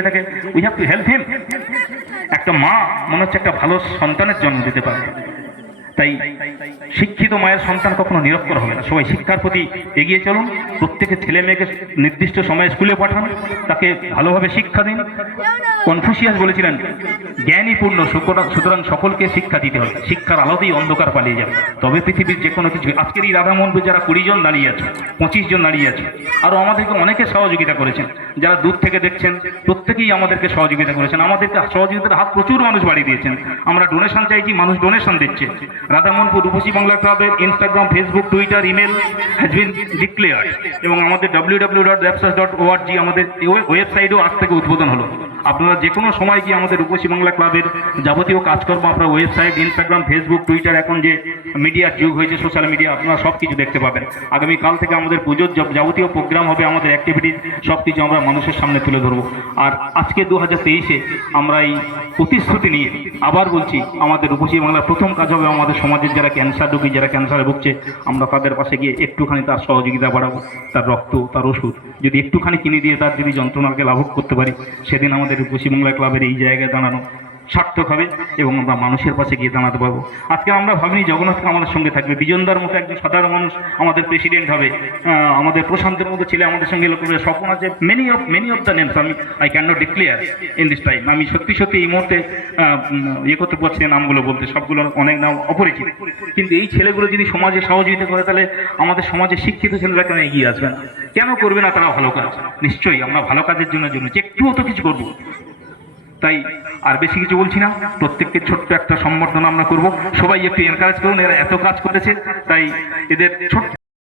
এটাকে we have to help him. একটা মা মনে হচ্ছে একটা ভালো সন্তানের জন্ম দিতে পারে, তাই শিক্ষিত মায়ের সন্তান কখনো নিরক্ষর হবে না। সবাই শিক্ষার প্রতি এগিয়ে চলুন, প্রত্যেকের ছেলে মেয়েকে নির্দিষ্ট সময়ে স্কুলে পাঠান, তাকে ভালোভাবে শিক্ষা দিন। কনফুসিয়াস বলেছিলেন জ্ঞানই পূর্ণ, সুতরাং সকলকে শিক্ষা দিতে হবে। শিক্ষার আলোতেই অন্ধকার পালিয়ে যাবে, তবে পৃথিবীর যে কোনো কিছু। আজকের এই রাধামোহনপুর যারা 20 জন দাঁড়িয়ে আছে, 25 জন দাঁড়িয়ে আছে, আরও আমাদেরকে অনেকে সহযোগিতা করেছেন। যারা দূর থেকে দেখছেন প্রত্যেকেই আমাদেরকে সহযোগিতা করেছেন, আমাদেরকে সহযোগিতার হাত প্রচুর মানুষ বাড়িয়ে দিয়েছেন। আমরা ডোনেশন চাইছি, মানুষ ডোনেশন দিচ্ছে। রাধামোহনপুর রূপসী বাংলা ক্লাবের Instagram, Facebook, Twitter, email has been declared, এবং আমাদের www.rapsas.org আমাদের ওয়েবসাইটও আজ থেকে উদ্বোধন হলো। আপনারা যে কোনো সময় গিয়ে আমাদের রূপসী বাংলা ক্লাবের যাবতীয় কাজকর্ম, আপনার ওয়েবসাইট, ইনস্টাগ্রাম, ফেসবুক, টুইটার, এখন যে মিডিয়ার যুগ হয়েছে, সোশ্যাল মিডিয়া, আপনারা সব কিছু দেখতে পাবেন। আগামীকাল থেকে আমাদের পুজোর যাবতীয় প্রোগ্রাম হবে, আমাদের অ্যাক্টিভিটিস সব কিছু আমরা মানুষের সামনে তুলে ধরবো। আর আজকে 2023-এ আমরা এই প্রতিশ্রুতি নিয়ে আবার বলছি, আমাদের রূপসী বাংলার প্রথম কাজ হবে আমাদের সমাজের যারা ক্যান্সার রোগী, যারা ক্যান্সারে ভুগছে, আমরা তাদের পাশে গিয়ে একটুখানি তার সহযোগিতা বাড়াবো। তার রক্ত, তার ওষুধ যদি একটুখানি কিনে দিয়ে তার যদি যন্ত্রণাকে লাঘব করতে পারি, সেদিন আমাদের রূপসী বাংলা ক্লাবের এই জায়গায় দাঁড়ানো সার্থক হবে এবং আমরা মানুষের পাশে গিয়ে দাঁড়াতে পারবো। আজকে আমরা ভাবিনি জগন্নাথকে আমাদের সঙ্গে থাকবে, বিজনদার মতো একজন সাধারণ মানুষ আমাদের প্রেসিডেন্ট হবে, আমাদের প্রশান্তের মতো ছেলে আমাদের সঙ্গে লোক করবে, স্বপ্ন আছে। Many of the names I can not declare in this time. আমি সত্যি এই মুহূর্তে করতে পারছি না নামগুলো বলতে, সবগুলো অনেক নাম অপরিচিত। কিন্তু এই ছেলেগুলো যদি সমাজে সহযোগিতা করে, তাহলে আমাদের সমাজে শিক্ষিত ছেলেরা কেন এগিয়ে আসবে না? কেন করবে না তারা ভালো কাজ? নিশ্চয়ই আমরা ভালো কাজের জন্য যে একটুও তো কিছু করবো। তাই আর বেশি কিছু বলছি না, প্রত্যেককে ছোট্ট একটা সম্বর্ধনা আমরা করব। সবাই একটু এনকারেজ করুন, এরা এত কাজ করেছে, তাই এদের ছোট্ট